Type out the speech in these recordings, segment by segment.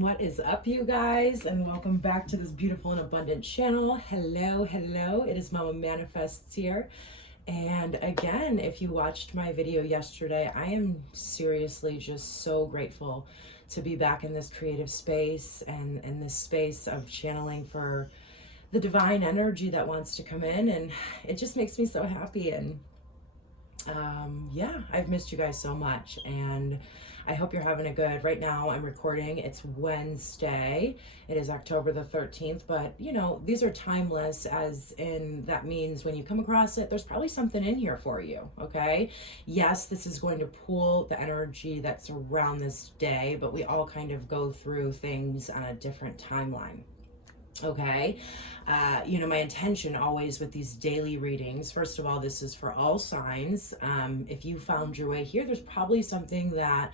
What is up, you guys, and welcome back to this beautiful and abundant channel. Hello, it is Mama Manifests here. And again, if you watched my video yesterday, I am seriously just so grateful to be back in this creative space and in this space of channeling for the divine energy that wants to come in, and it just makes me so happy. And yeah, I've missed you guys so much, and I hope you're having a good. Right now I'm recording, it's Wednesday, it is October the 13th, but you know, these are timeless, as in that means when you come across it, there's probably something in here for you. Okay, yes, this is going to pull the energy that's around this day, but we all kind of go through things on a different timeline. Okay, you know, my intention always with these daily readings, first of all, this is for all signs. If you found your way here, there's probably something that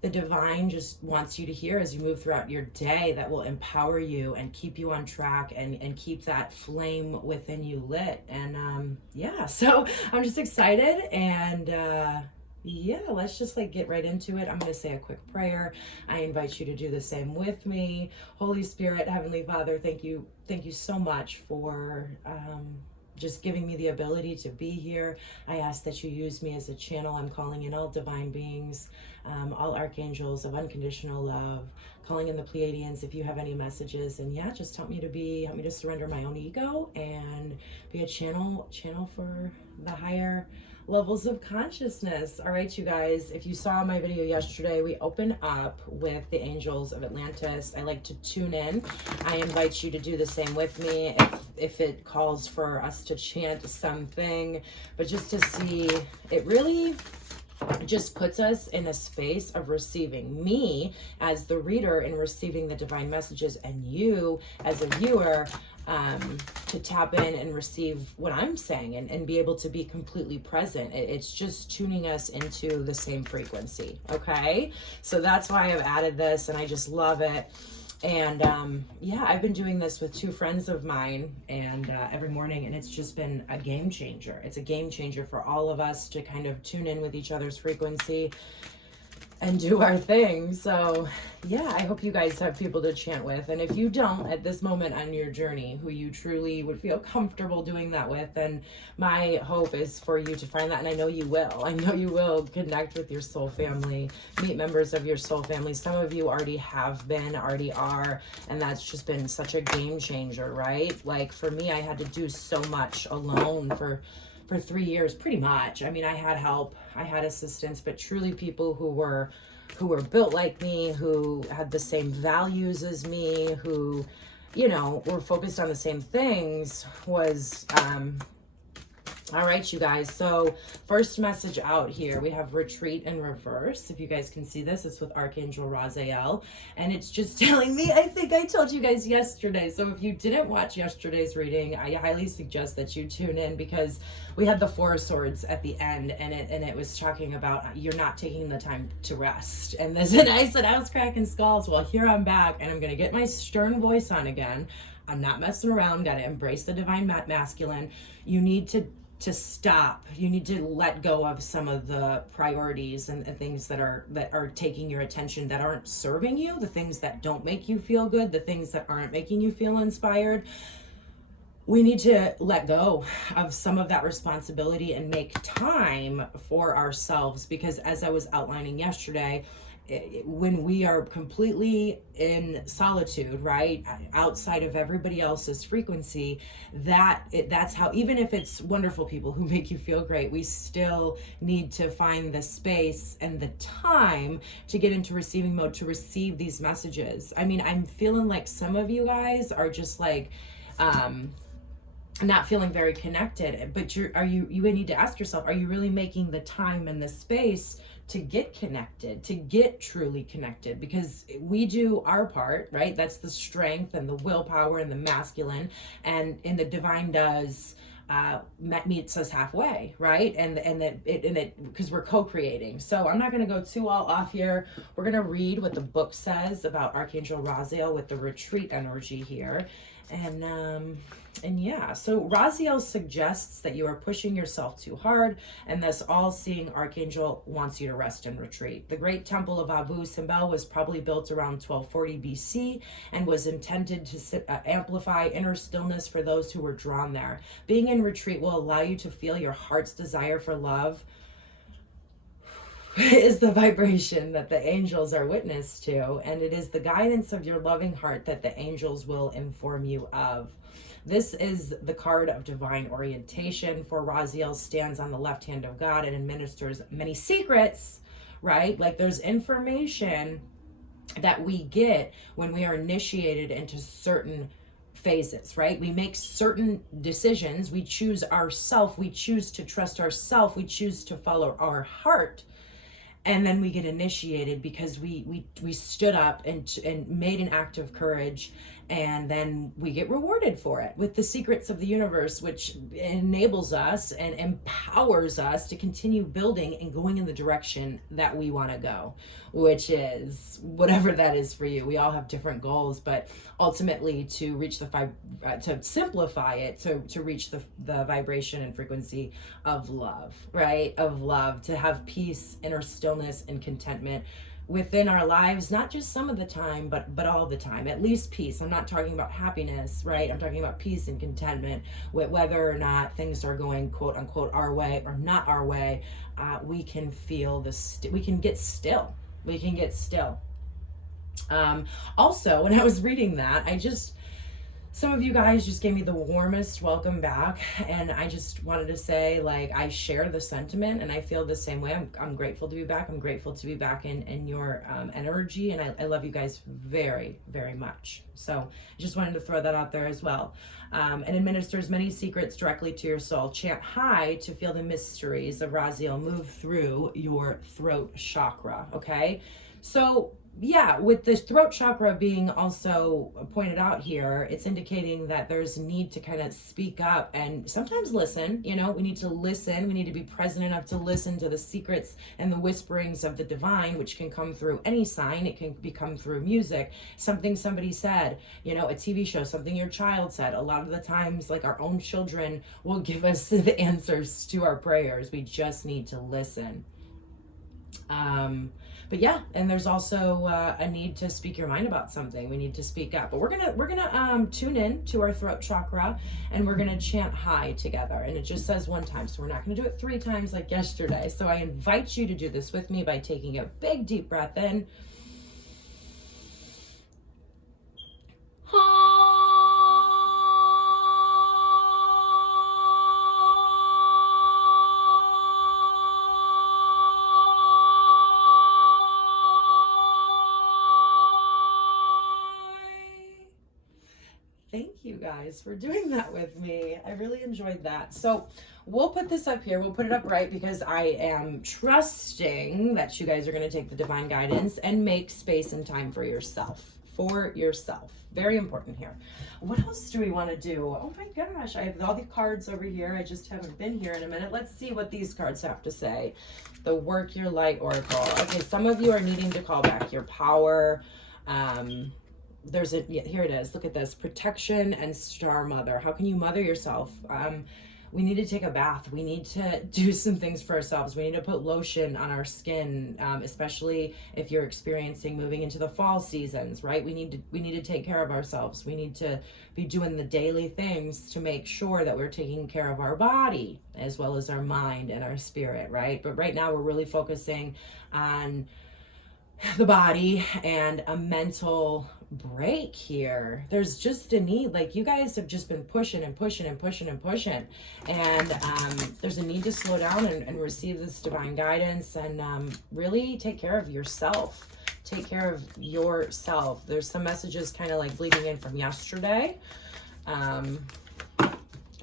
the divine just wants you to hear as you move throughout your day that will empower you and keep you on track and keep that flame within you lit. And yeah, so I'm just excited, and yeah, let's just get right into it. I'm going to say a quick prayer. I invite you to do the same with me. Holy Spirit, Heavenly Father, thank you so much for just giving me the ability to be here. I ask that you use me as a channel. I'm calling in all divine beings, all archangels of unconditional love, calling in the Pleiadians if you have any messages. And yeah, just help me to surrender my own ego and be a channel for the higher levels of consciousness. All right, you guys, if you saw my video yesterday, we open up with the angels of Atlantis. I like to tune in. I invite you to do the same with me if it calls for us to chant something, but just to see, it really just puts us in a space of receiving, me as the reader and receiving the divine messages, and you as a viewer to tap in and receive what I'm saying and be able to be completely present. It's just tuning us into the same frequency. Okay, so that's why I've added this, and I just love it. And yeah, I've been doing this with two friends of mine, and every morning, and it's just been a game changer. It's a game changer for all of us to kind of tune in with each other's frequency and do our thing. So yeah, I hope you guys have people to chant with. And if you don't at this moment on your journey, who you truly would feel comfortable doing that with, then my hope is for you to find that. And I know you will connect with your soul family, meet members of your soul family. Some of you already are, and that's just been such a game changer, right? Like for me, I had to do so much alone for 3 years, pretty much. I mean, I had help, I had assistance, but truly people who were built like me, who had the same values as me, who, you know, were focused on the same things was, all right, you guys. So first message out here, we have retreat in reverse. If you guys can see this, it's with Archangel Raziel, and it's just telling me, I think I told you guys yesterday. So if you didn't watch yesterday's reading, I highly suggest that you tune in, because we had the Four of Swords at the end, and it was talking about you're not taking the time to rest. And this, and I said I was cracking skulls. Well, here I'm back, and I'm gonna get my stern voice on again. I'm not messing around. Got to embrace the divine masculine. You need to stop. You need to let go of some of the priorities and things that are taking your attention, that aren't serving you, the things that don't make you feel good, the things that aren't making you feel inspired. We need to let go of some of that responsibility and make time for ourselves, because as I was outlining yesterday, when we are completely in solitude, right, outside of everybody else's frequency, that's how, even if it's wonderful people who make you feel great, we still need to find the space and the time to get into receiving mode, to receive these messages. I mean, I'm feeling like some of you guys are just like not feeling very connected, but you need to ask yourself, are you really making the time and the space to get connected, to get truly connected? Because we do our part, right? That's the strength and the willpower and the masculine, and the divine does meets us halfway, right? And because we're co-creating. So I'm not going to go too all off here. We're going to read what the book says about Archangel Raziel with the retreat energy here. And yeah, so Raziel suggests that you are pushing yourself too hard, and this all-seeing archangel wants you to rest and retreat. The great temple of Abu Simbel was probably built around 1240 BC and was intended to amplify inner stillness for those who were drawn there. Being in retreat will allow you to feel your heart's desire for love is the vibration that the angels are witness to, and it is the guidance of your loving heart that the angels will inform you of. This is the card of divine orientation, for Raziel stands on the left hand of God and administers many secrets, right? Like there's information that we get when we are initiated into certain phases, right? We make certain decisions. We choose ourself. We choose to trust ourself. We choose to follow our heart. And then we get initiated because we stood up and made an act of courage, and then we get rewarded for it with the secrets of the universe, which enables us and empowers us to continue building and going in the direction that we want to go, which is whatever that is for you. We all have different goals, but ultimately to reach to simplify it, to reach the vibration and frequency of love, right? Of love, to have peace, inner stillness, and contentment within our lives, not just some of the time, but all the time. At least peace. I'm not talking about happiness, right? I'm talking about peace and contentment with whether or not things are going quote unquote our way or not our way. We can feel we can get still. We can get still. Also, when I was reading that, some of you guys just gave me the warmest welcome back, and I just wanted to say, like, I share the sentiment and I feel the same way. I'm grateful to be back. I'm grateful to be back in your energy, and I love you guys very, very much. So I just wanted to throw that out there as well. And administers many secrets directly to your soul. Chant high to feel the mysteries of Raziel move through your throat chakra, okay? So yeah, with the throat chakra being also pointed out here, it's indicating that there's a need to kind of speak up and sometimes listen. You know, we need to listen. We need to be present enough to listen to the secrets and the whisperings of the divine, which can come through any sign. It can come through music, something somebody said, you know, a TV show, something your child said. A lot of the times, like, our own children will give us the answers to our prayers. We just need to listen. But yeah, and there's also a need to speak your mind about something. We need to speak up. But we're gonna tune in to our throat chakra, and we're gonna chant high together. And it just says one time, so we're not gonna do it 3 times like yesterday. So I invite you to do this with me by taking a big deep breath in. Thank you guys for doing that with me. I really enjoyed that. So we'll put this up here. We'll put it up right because I am trusting that you guys are going to take the divine guidance and make space and time for yourself. For yourself. Very important here. What else do we want to do? Oh my gosh, I have all the cards over here. I just haven't been here in a minute. Let's see what these cards have to say. The Work Your Light Oracle. Okay, some of you are needing to call back your power. Here it is. Look at this. Protection and Star Mother. How can you mother yourself? We need to take a bath. We need to do some things for ourselves. We need to put lotion on our skin, especially if you're experiencing moving into the fall seasons, right? We need to take care of ourselves. We need to be doing the daily things to make sure that we're taking care of our body as well as our mind and our spirit, right? But right now we're really focusing on the body and a mental break here. There's just a need. Like, you guys have just been pushing and pushing and pushing and pushing, and there's a need to slow down and receive this divine guidance and really take care of yourself. Take care of yourself. There's some messages kind of like bleeding in from yesterday.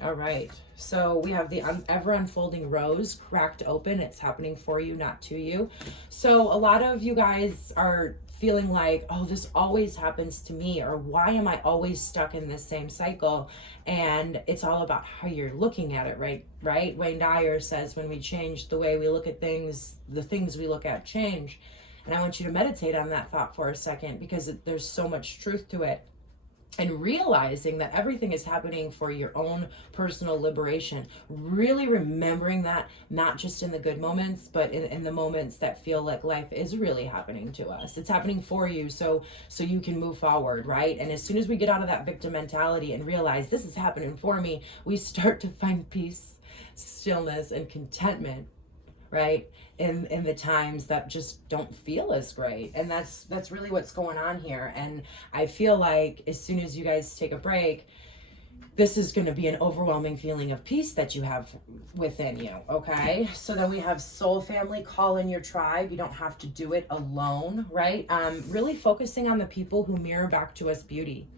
All right, so we have the ever unfolding rose cracked open. It's happening for you, not to you. So a lot of you guys are feeling like, oh, this always happens to me, or why am I always stuck in this same cycle? And it's all about how you're looking at it, right? Wayne Dyer says, when we change the way we look at things, the things we look at change. And I want you to meditate on that thought for a second, because there's so much truth to it. and realizing that everything is happening for your own personal liberation. Really remembering that, not just in the good moments, but in the moments that feel like life is really happening to us. It's happening for you, so you can move forward, right? And as soon as we get out of that victim mentality and realize this is happening for me, we start to find peace, stillness, and contentment, right, in the times that just don't feel as great. And that's really what's going on here. And I feel like as soon as you guys take a break, this is going to be an overwhelming feeling of peace that you have within you. Okay, so then we have soul family. Call in your tribe. You don't have to do it alone, right? Really focusing on the people who mirror back to us beauty.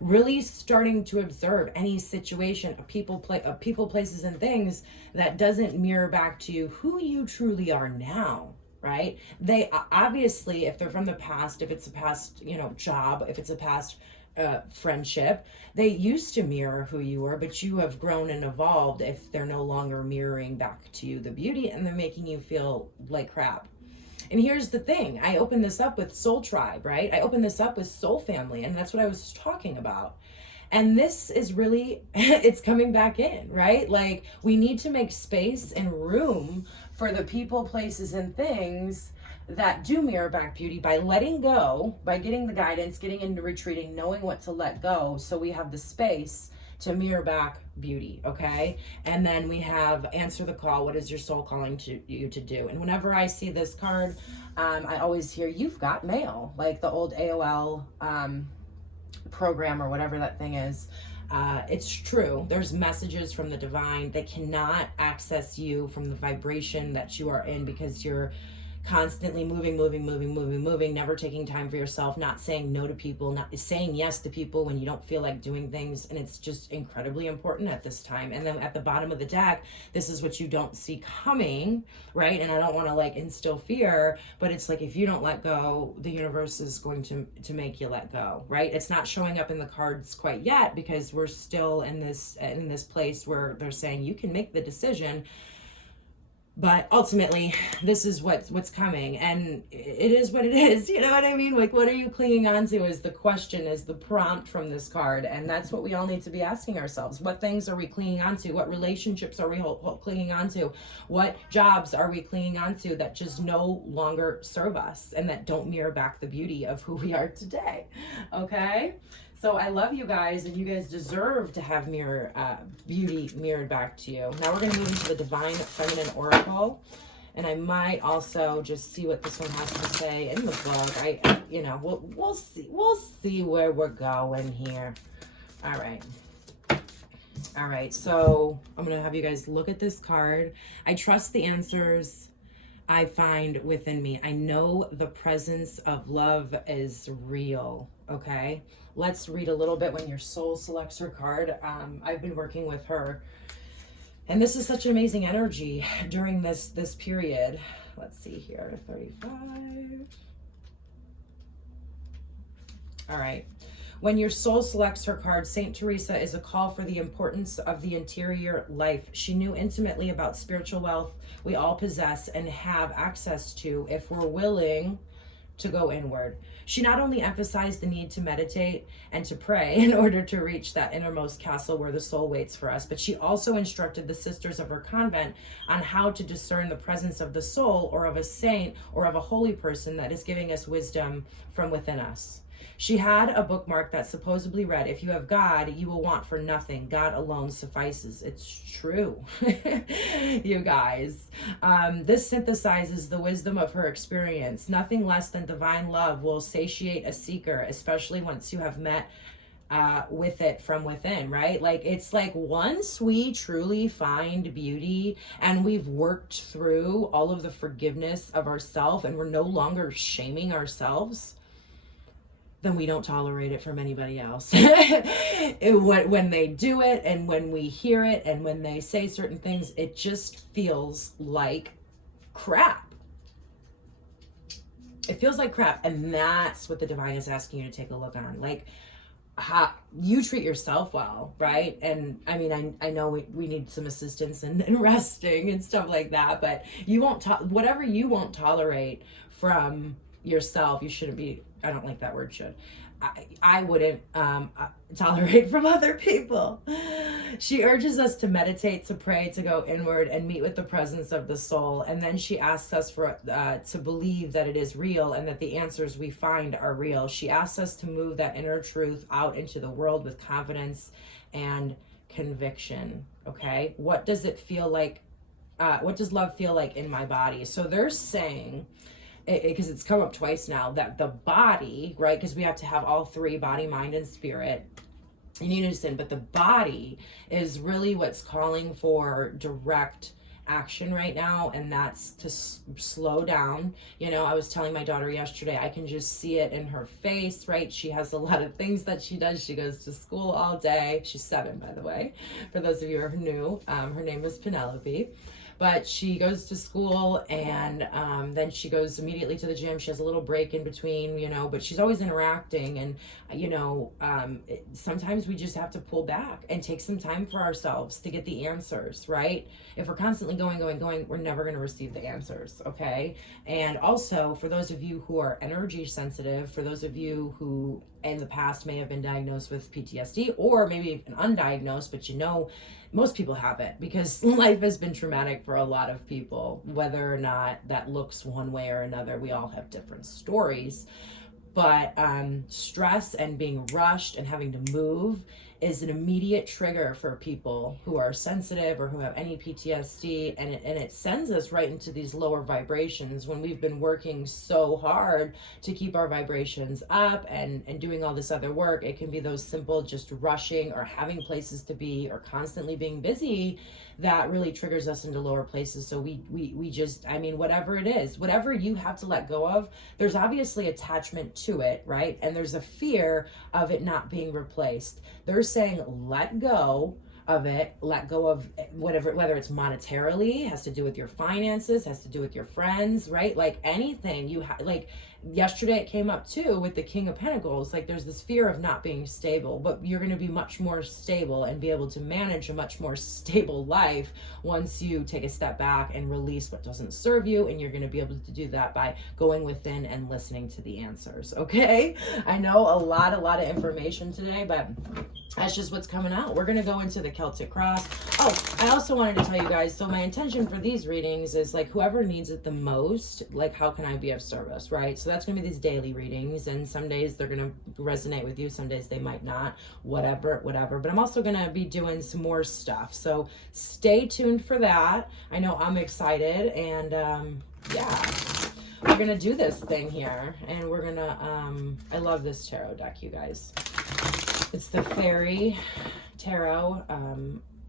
Really starting to observe any situation, people, places, and things that doesn't mirror back to you who you truly are now, right? They obviously, if they're from the past, if it's a past, job, if it's a past friendship, they used to mirror who you were, but you have grown and evolved if they're no longer mirroring back to you the beauty and they're making you feel like crap. And here's the thing, I opened this up with soul tribe, right? I opened this up with soul family, and that's what I was talking about. And this is really, it's coming back in, right? Like, we need to make space and room for the people, places, and things that do mirror back beauty by letting go, by getting the guidance, getting into retreating, knowing what to let go, so we have the space to mirror back beauty, okay? And then we have answer the call. What is your soul calling to you to do? And whenever I see this card, I always hear, you've got mail, like the old AOL program or whatever that thing is. It's true. There's messages from the divine. They cannot access you from the vibration that you are in, because you're constantly moving, never taking time for yourself, not saying no to people, not saying yes to people when you don't feel like doing things. And it's just incredibly important at this time. And then at the bottom of the deck, this is what you don't see coming, right? And I don't want to like instill fear, but it's like, if you don't let go, the universe is going to make you let go, right? It's not showing up in the cards quite yet, because we're still in this place where they're saying you can make the decision. But ultimately, this is what's coming, and it is what it is. You know what I mean? Like, what are you clinging on to is the question, is the prompt from this card. And that's what we all need to be asking ourselves. What things are we clinging on to? What relationships are we clinging on to? What jobs are we clinging on to that just no longer serve us and that don't mirror back the beauty of who we are today? Okay? So I love you guys, and you guys deserve to have beauty mirrored back to you. Now we're going to move into the Divine Feminine Oracle, and I might also just see what this one has to say in the book. We'll see where we're going here. All right. So I'm going to have you guys look at this card. I trust the answers I find within me. I know the presence of love is real. Okay, let's read a little bit when your soul selects her card. I've been working with her, and this is such amazing energy during this period. Let's see here, 35. All right. When your soul selects her card, Saint Teresa is a call for the importance of the interior life. She knew intimately about spiritual wealth we all possess and have access to if we're willing to go inward. She not only emphasized the need to meditate and to pray in order to reach that innermost castle where the soul waits for us, but she also instructed the sisters of her convent on how to discern the presence of the soul, or of a saint, or of a holy person that is giving us wisdom from within us. She had a bookmark that supposedly read, if you have God, you will want for nothing. God alone suffices. It's true, you guys. This synthesizes the wisdom of her experience. Nothing less than divine love will satiate a seeker, especially once you have met with it from within, right? Like, it's like once we truly find beauty and we've worked through all of the forgiveness of ourselves and we're no longer shaming ourselves, then we don't tolerate it from anybody else. When they do it, and when we hear it, and when they say certain things, it just feels like crap. It feels like crap. And that's what the divine is asking you to take a look on. Like, how you treat yourself well, right? And I mean, I know we need some assistance and resting and stuff like that, but you won't whatever you won't tolerate from yourself, you shouldn't be, I don't like that word should, I wouldn't tolerate from other people. She urges us to meditate, to pray, to go inward and meet with the presence of the soul. And then she asks us to believe that it is real and that the answers we find are real. She asks us to move that inner truth out into the world with confidence and conviction. Okay, what does it feel like? What does love feel like in my body? So they're saying, because it's come up twice now, that the body, right, because we have to have all three, body, mind, and spirit, in unison, but the body is really what's calling for direct action right now, and that's to slow down. You know, I was telling my daughter yesterday, I can just see it in her face, right? She has a lot of things that she does. She goes to school all day. She's 7, by the way, for those of you who are new. Her name is Penelope. But she goes to school, and then she goes immediately to the gym. She has a little break in between, you know, but she's always interacting. And, you know, sometimes we just have to pull back and take some time for ourselves to get the answers, right? If we're constantly going, we're never going to receive the answers, okay? And also, for those of you who are energy sensitive, for those of you who in the past may have been diagnosed with PTSD, or maybe even undiagnosed, but you know, most people have it because life has been traumatic for a lot of people, whether or not that looks one way or another. We all have different stories, but stress and being rushed and having to move is an immediate trigger for people who are sensitive or who have any PTSD, and it sends us right into these lower vibrations when we've been working so hard to keep our vibrations up and doing all this other work. It can be those simple just rushing or having places to be or constantly being busy that really triggers us into lower places. So we just, I mean, whatever it is, whatever you have to let go of, there's obviously attachment to it, right? And there's a fear of it not being replaced. They're saying let go of it, let go of whatever, whether it's monetarily, has to do with your finances, has to do with your friends, right? Like anything you have, like yesterday it came up too with the King of Pentacles. Like there's this fear of not being stable, but you're going to be much more stable and be able to manage a much more stable life once you take a step back and release what doesn't serve you. And you're going to be able to do that by going within and listening to the answers. Okay. I know a lot of information today, but that's just what's coming out. We're going to go into the Celtic Cross. Oh, I also wanted to tell you guys, so my intention for these readings is like whoever needs it the most, like how can I be of service, right? So that's going to be these daily readings, and some days they're going to resonate with you, some days they might not, whatever. But I'm also going to be doing some more stuff. So stay tuned for that. I know I'm excited, and yeah, we're going to do this thing here, and we're going to, I love this tarot deck, you guys. It's the Fairy Tarot.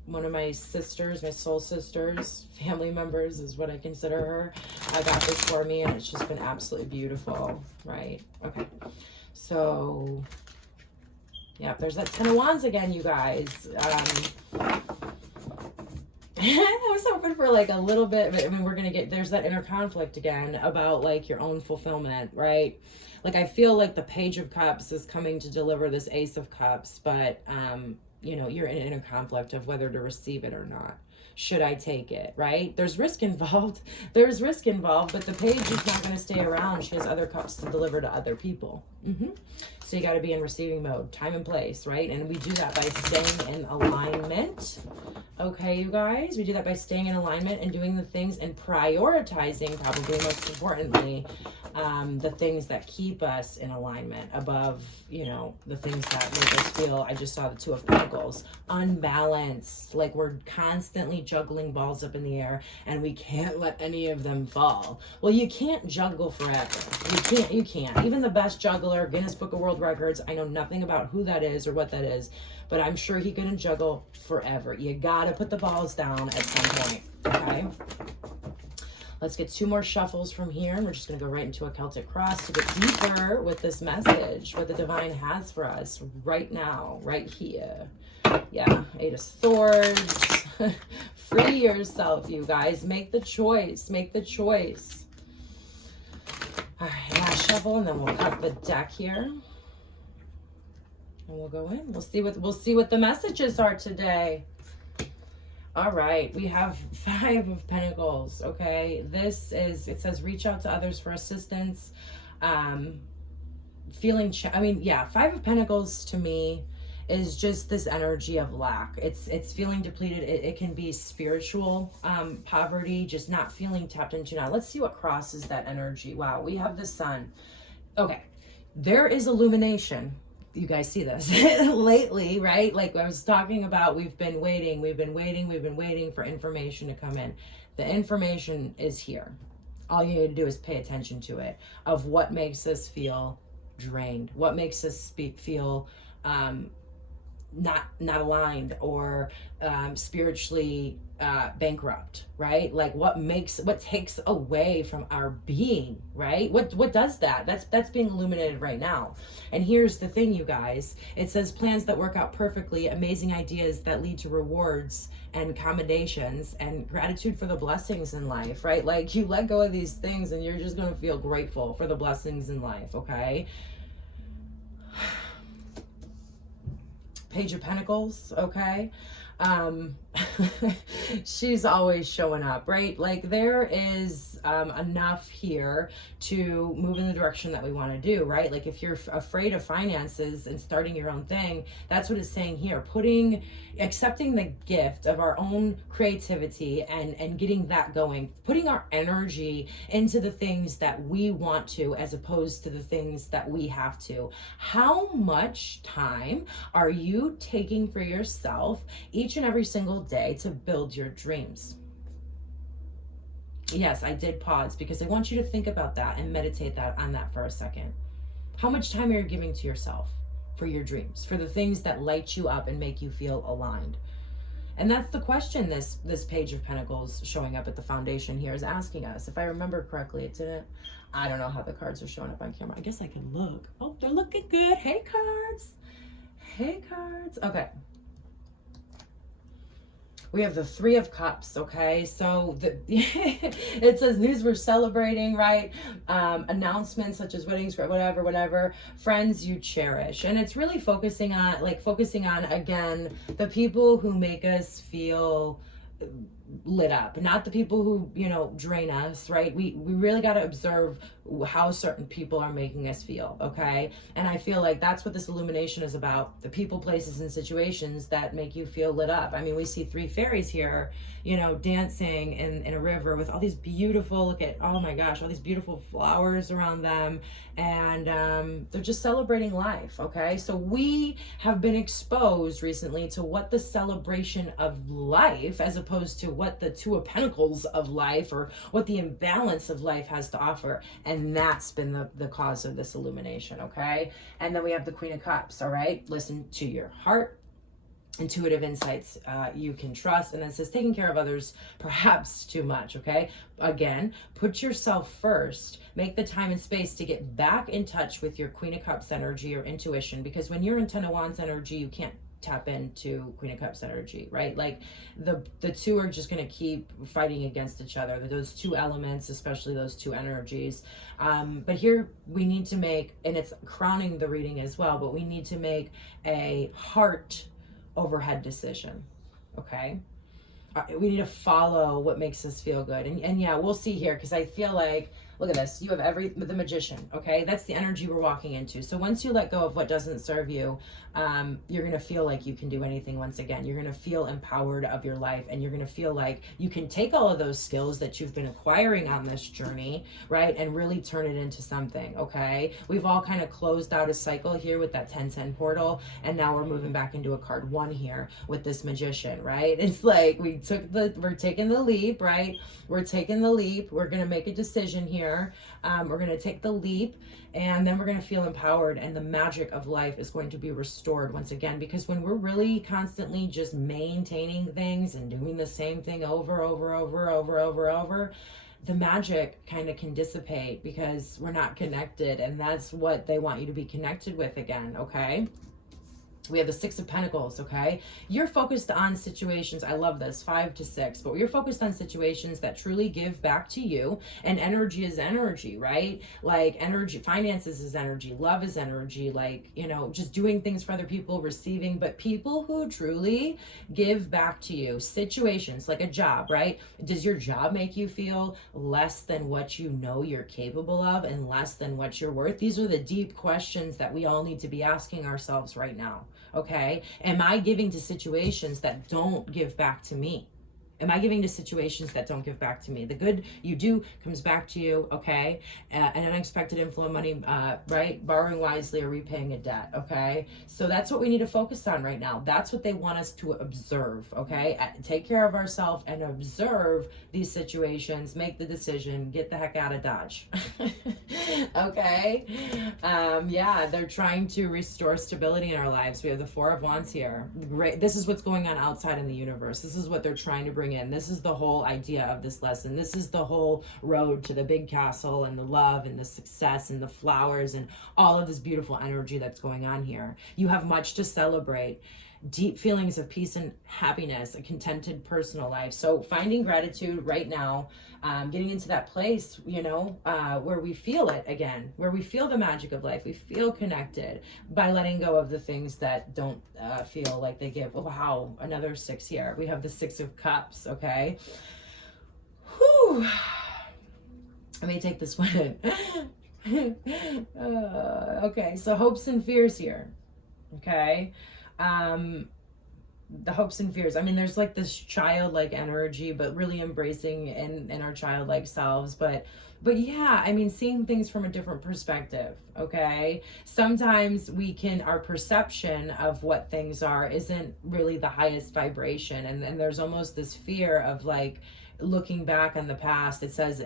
One of my sisters, my soul sisters, family members is what I consider her. I got this for me, and it's just been absolutely beautiful, right? Okay, so yeah, there's that 10 of Wands again, you guys. I was hoping for like a little bit, but I mean, we're gonna get, there's that inner conflict again about like your own fulfillment, right? Like I feel like the Page of Cups is coming to deliver this Ace of Cups, but you know, you're in an inner conflict of whether to receive it or not. Should I take it, right? There's risk involved. There's risk involved, but the page is not going to stay around. She has other cups to deliver to other people. So you got to be in receiving mode, time and place, right? And we do that by staying in alignment. Okay, you guys, we do that by staying in alignment and doing the things and prioritizing, probably most importantly, the things that keep us in alignment above, you know, the things that make us feel, I just saw the Two of Pentacles, unbalanced, like we're constantly juggling balls up in the air and we can't let any of them fall. Well, you can't juggle forever. You can't. Even the best juggler, Guinness Book of World Records, I know nothing about who that is or what that is, but I'm sure he couldn't juggle forever. You gotta put the balls down at some point, okay? Let's get 2 more shuffles from here, and we're just going to go right into a Celtic Cross to get deeper with this message, what the divine has for us right now, right here. Yeah, 8 of Swords. Free yourself, you guys. Make the choice. Make the choice. All right, last shuffle, and then we'll cut the deck here. And we'll go in. We'll see what the messages are today. All right, we have 5 of Pentacles, okay? This is, it says reach out to others for assistance. feeling, Five of Pentacles to me is just this energy of lack. It's feeling depleted. It can be spiritual poverty, just not feeling tapped into now. Let's see what crosses that energy. Wow, we have the sun. Okay, there is illumination. You guys see this lately, right? Like I was talking about, we've been waiting for information to come in. The information is here. All you need to do is pay attention to it, of what makes us feel drained, what makes us feel not aligned, or spiritually bankrupt, right? Like what takes away from our being, right? What does that? That's being illuminated right now. And here's the thing, you guys, it says plans that work out perfectly, amazing ideas that lead to rewards and commendations, and gratitude for the blessings in life, right? Like you let go of these things and you're just going to feel grateful for the blessings in life. Okay. Page of Pentacles, okay? She's always showing up, right? Like there is enough here to move in the direction that we want to do, right? Like if you're afraid of finances and starting your own thing, that's what it's saying here. Accepting the gift of our own creativity and getting that going, putting our energy into the things that we want to, as opposed to the things that we have to. How much time are you taking for yourself each and every single day to build your dreams? Yes, I did pause because I want you to think about that and meditate on that for a second. How much time are you giving to yourself for your dreams, for the things that light you up and make you feel aligned? And that's the question this Page of Pentacles showing up at the foundation here is asking us. If I remember correctly, it didn't. I don't know how the cards are showing up on camera. I guess I can look. Oh, they're looking good. Hey, cards. Hey, cards. Okay. We have the Three of Cups, okay? So it says news we're celebrating, right? Announcements such as weddings, whatever. Friends you cherish. And it's really focusing on, again, the people who make us feel lit up, not the people who, drain us, right? We really got to observe how certain people are making us feel, okay? And I feel like that's what this illumination is about, the people, places, and situations that make you feel lit up. I mean, we see three fairies here, dancing in a river with all these beautiful, oh my gosh, all these beautiful flowers around them, and they're just celebrating life, okay? So we have been exposed recently to what the celebration of life, as opposed to what the Two of Pentacles of life, or what the imbalance of life has to offer. And that's been the cause of this illumination, okay? And then we have the Queen of Cups, all right? Listen to your heart. Intuitive insights you can trust. And then it says taking care of others perhaps too much, okay? Again, put yourself first. Make the time and space to get back in touch with your Queen of Cups energy or intuition, because when you're in Ten of Wands energy, you can't tap into Queen of Cups energy, right? Like the two are just going to keep fighting against each other, those two elements, especially those two energies. But here we need to make, and it's crowning the reading as well, but we need to make a heart overhead decision, okay? We need to follow what makes us feel good. And yeah, we'll see here, because I feel like, look at this, you have the Magician, okay? That's the energy we're walking into. So once you let go of what doesn't serve you, you're going to feel like you can do anything once again. You're going to feel empowered of your life, and you're going to feel like you can take all of those skills that you've been acquiring on this journey, right, and really turn it into something, okay? We've all kind of closed out a cycle here with that 1010 portal, and now we're moving back into a card 1 here with this Magician, right? It's like we're taking the leap, right? We're taking the leap. We're going to make a decision here. We're going to take the leap, and then we're going to feel empowered, and the magic of life is going to be restored once again. Because when we're really constantly just maintaining things and doing the same thing over, the magic kind of can dissipate because we're not connected, and that's what they want you to be connected with again, okay? We have the Six of Pentacles, okay? You're focused on situations, I love this, 5 to 6, but you're focused on situations that truly give back to you, and energy is energy, right? Like energy, finances is energy, love is energy, like, you know, just doing things for other people, receiving, but people who truly give back to you, situations like a job, right? Does your job make you feel less than what you know you're capable of and less than what you're worth? These are the deep questions that we all need to be asking ourselves right now. Okay, am I giving to situations that don't give back to me? Am I giving to situations that don't give back to me? The good you do comes back to you, okay? An unexpected inflow of money, right? Borrowing wisely or repaying a debt, okay? So that's what we need to focus on right now. That's what they want us to observe, okay? Take care of ourselves and observe these situations, make the decision, get the heck out of Dodge, okay? Yeah, they're trying to restore stability in our lives. We have the Four of Wands here. Great. This is what's going on outside in the universe. This is what they're trying to bring in. This is the whole idea of this lesson. This is the whole road to the big castle and the love and the success and the flowers and all of this beautiful energy that's going on here. You have much to celebrate. Deep feelings of peace and happiness, a contented personal life. So finding gratitude right now, getting into that place, you know, where we feel it again, where we feel the magic of life. We feel connected by letting go of the things that don't feel like they give. Oh, wow, another 6 here. We have the 6 of Cups, okay? Whew. Let me take this one in. Okay, so hopes and fears here, okay? The hopes and fears. I mean, there's like this childlike energy, but really embracing in our childlike selves. But yeah, I mean, seeing things from a different perspective, okay? Sometimes our perception of what things are isn't really the highest vibration. And there's almost this fear of like, looking back on the past. It says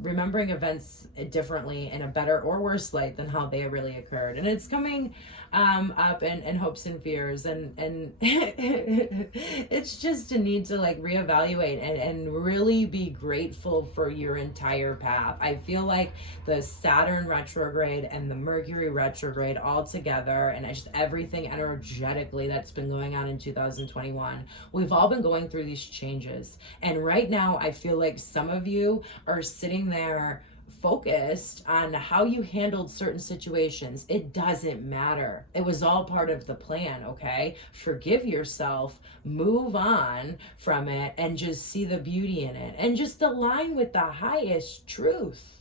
remembering events differently in a better or worse light than how they really occurred, and it's coming up in hopes and fears, and it's just a need to like reevaluate and really be grateful for your entire path. I feel like the Saturn retrograde and the Mercury retrograde all together, and just everything energetically that's been going on in 2021, we've all been going through these changes, and right now I feel like some of you are sitting there focused on how you handled certain situations. It doesn't matter. It was all part of the plan, okay? Forgive yourself, move on from it, and just see the beauty in it, and just align with the highest truth.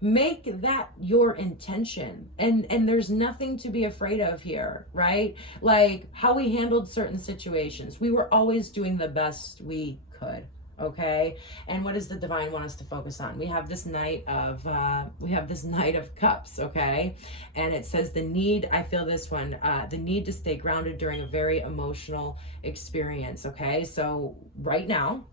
Make that your intention, and there's nothing to be afraid of here, right? Like how we handled certain situations, we were always doing the best we could. Okay, and what does the divine want us to focus on? We have this Knight of Cups, okay, and it says the need. I feel this one, the need to stay grounded during a very emotional experience. Okay, so right now,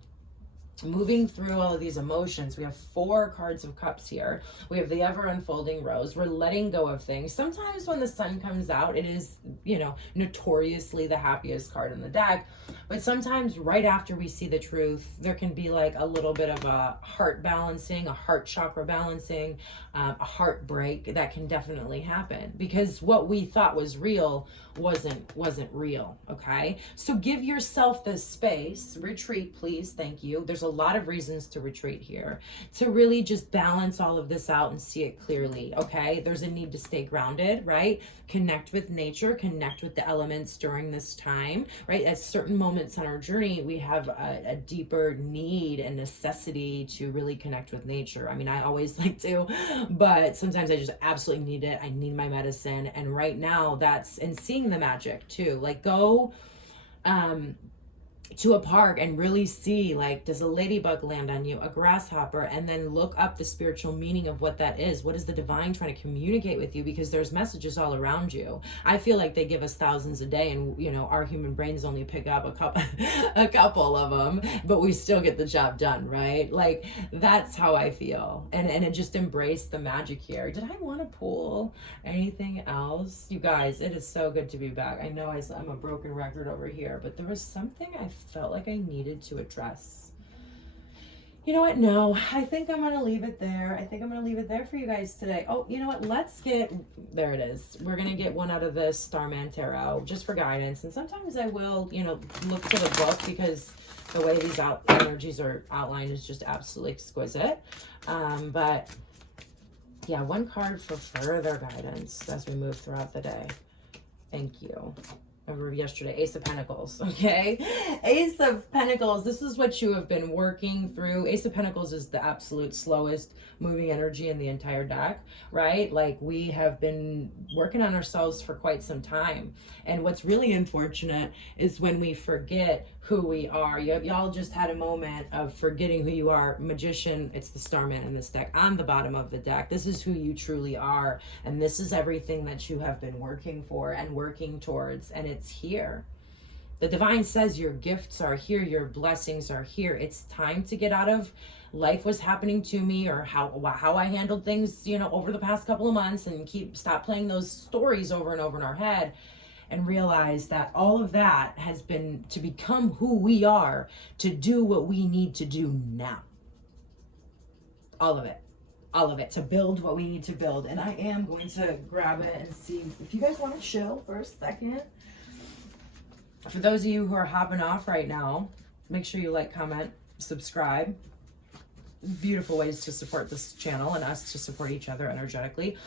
moving through all of these emotions, we have 4 cards of cups here. We have the ever unfolding rose. We're letting go of things. Sometimes when the sun comes out, it is, you know, notoriously the happiest card in the deck. But sometimes right after we see the truth, there can be like a little bit of a heart balancing, a heart chakra balancing, a heartbreak that can definitely happen, because what we thought was real wasn't real. Okay, so give yourself the space. Retreat, please. Thank you. There's a lot of reasons to retreat here, to really just balance all of this out and see it clearly. Okay, there's a need to stay grounded, right? Connect with nature, connect with the elements during this time, right? At certain moments on our journey, we have a deeper need and necessity to really connect with nature. I mean, I always like to, but sometimes I just absolutely need it. I need my medicine. And right now that's, and seeing the magic too, like go to a park and really see, like, does a ladybug land on you, a grasshopper, and then look up the spiritual meaning of what that is. What is the divine trying to communicate with you? Because there's messages all around you. I feel like they give us thousands a day, and you know, our human brains only pick up a couple of them, but we still get the job done, right? Like, that's how I feel. And it just embrace the magic here. Did I want to pull anything else? You guys, it is so good to be back. I know I'm a broken record over here, but there was something I felt like I needed to address. You know what? No, I think I'm going to leave it there. I think I'm going to leave it there for you guys today. Oh, you know what? Let's get, there it is. We're going to get one out of this Starman Tarot just for guidance. And sometimes I will, you know, look to the book because the way these energies are outlined is just absolutely exquisite. But yeah, one card for further guidance as we move throughout the day. Thank you. Over yesterday, Ace of Pentacles, okay? Ace of Pentacles, this is what you have been working through. Ace of Pentacles is the absolute slowest moving energy in the entire deck, right? Like, we have been working on ourselves for quite some time. And what's really unfortunate is when we forget who we are. Y'all just had a moment of forgetting who you are. Magician, it's the Starman in this deck on the bottom of the deck. This is who you truly are. And this is everything that you have been working for and working towards. And it's here. The divine says your gifts are here. Your blessings are here. It's time to get out of life was happening to me, or how I handled things, you know, over the past couple of months, and stop playing those stories over and over in our head. And realize that all of that has been to become who we are, to do what we need to do now. All of it, to build what we need to build. And I am going to grab it and see if you guys want to chill for a second. For those of you who are hopping off right now, make sure you like, comment, subscribe. Beautiful ways to support this channel and us to support each other energetically.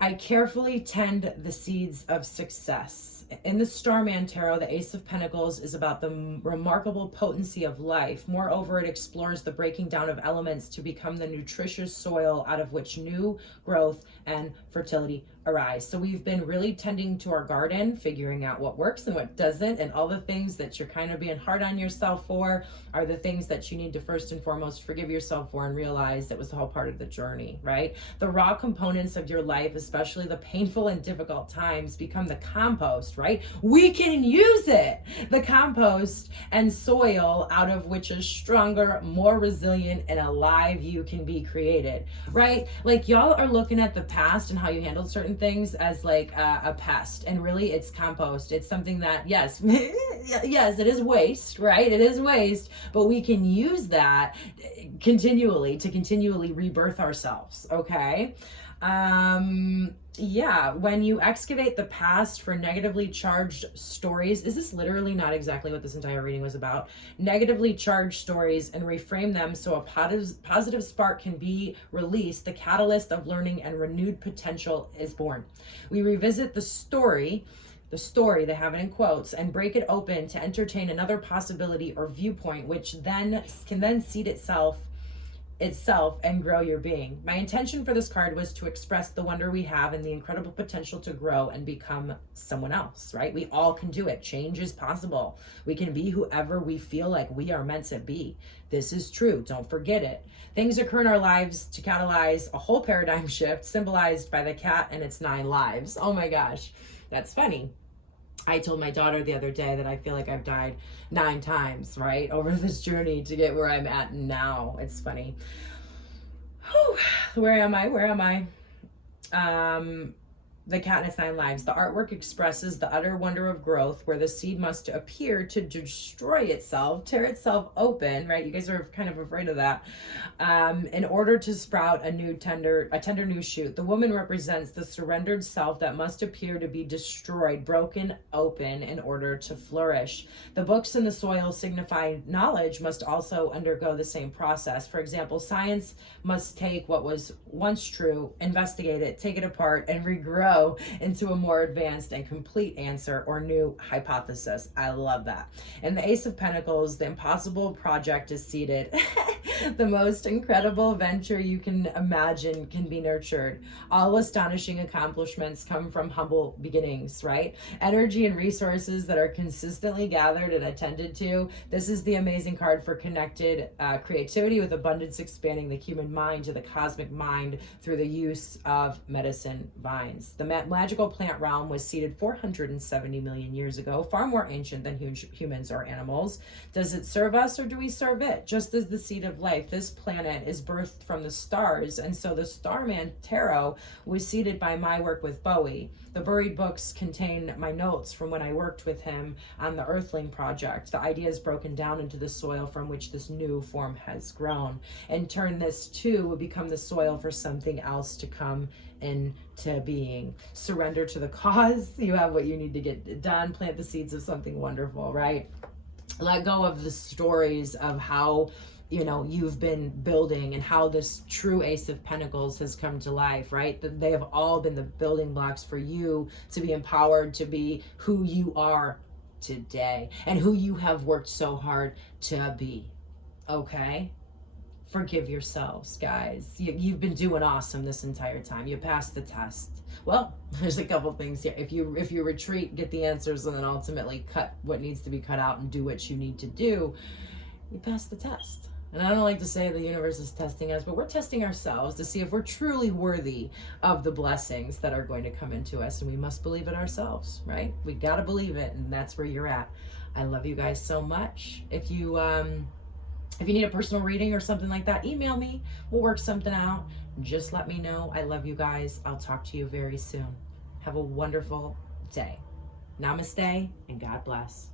I carefully tend the seeds of success. In the Starman Tarot, the Ace of Pentacles is about the remarkable potency of life. Moreover, it explores the breaking down of elements to become the nutritious soil out of which new growth and fertility arise. So we've been really tending to our garden, figuring out what works and what doesn't, and all the things that you're kind of being hard on yourself for are the things that you need to first and foremost forgive yourself for and realize that was the whole part of the journey, right? The raw components of your life, especially the painful and difficult times, become the compost, right? We can use it, the compost and soil out of which a stronger, more resilient, and alive you can be created, right? Like, y'all are looking at the past and how you handled certain things as like a pest, and really it's compost. It's something that, yes, yes, it is waste, right? It is waste, but we can use that continually to continually rebirth ourselves, okay? Yeah, when you excavate the past for negatively charged stories, is this literally not exactly what this entire reading was about? Negatively charged stories, and reframe them so a positive spark can be released, the catalyst of learning and renewed potential is born. We revisit the story, they have it in quotes, and break it open to entertain another possibility or viewpoint, which then can seed itself and grow your being. My intention for this card was to express the wonder we have and the incredible potential to grow and become someone else, right? We all can do it. Change is possible. We can be whoever we feel like we are meant to be. This is true. Don't forget it. Things occur in our lives to catalyze a whole paradigm shift, symbolized by the cat and its 9 lives. Oh my gosh, that's funny. I told my daughter the other day that I feel like I've died 9 times, right, over this journey to get where I'm at now. It's funny. Whew. Where am I? The cat and its 9 lives. The artwork expresses the utter wonder of growth, where the seed must appear to destroy itself, tear itself open, right? You guys are kind of afraid of that. In order to sprout a tender new shoot. The woman represents the surrendered self that must appear to be destroyed, broken open in order to flourish. The books in the soil signify knowledge must also undergo the same process. For example, science must take what was once true, investigate it, take it apart, and regrow into a more advanced and complete answer or new hypothesis. I love that. And the Ace of Pentacles, the impossible project is seated. The most incredible venture you can imagine can be nurtured. All astonishing accomplishments come from humble beginnings, right? Energy and resources that are consistently gathered and attended to. This is the amazing card for connected creativity with abundance, expanding the human mind to the cosmic mind through the use of medicine vines. The magical plant realm was seeded 470 million years ago, far more ancient than humans or animals. Does it serve us or do we serve it? Just as the seed of life, this planet is birthed from the stars. And so the Starman Tarot was seeded by my work with Bowie. The buried books contain my notes from when I worked with him on the Earthling project. The idea is broken down into the soil from which this new form has grown. And turn this too will become the soil for something else to come into being. Surrender to the cause. You have what you need to get done. Plant the seeds of something wonderful, right? Let go of the stories of how you've been building and how this true Ace of Pentacles has come to life, right? That they have all been the building blocks for you to be empowered to be who you are today and who you have worked so hard to be. Okay? Forgive yourselves, guys. You've been doing awesome this entire time. You passed the test. Well, there's a couple things here. If you retreat, get the answers, and then ultimately cut what needs to be cut out and do what you need to do, you pass the test. And I don't like to say the universe is testing us, but we're testing ourselves to see if we're truly worthy of the blessings that are going to come into us. And we must believe it ourselves, right? We got to believe it. And that's where you're at. I love you guys so much. If you need a personal reading or something like that, email me. We'll work something out. Just let me know. I love you guys. I'll talk to you very soon. Have a wonderful day. Namaste and God bless.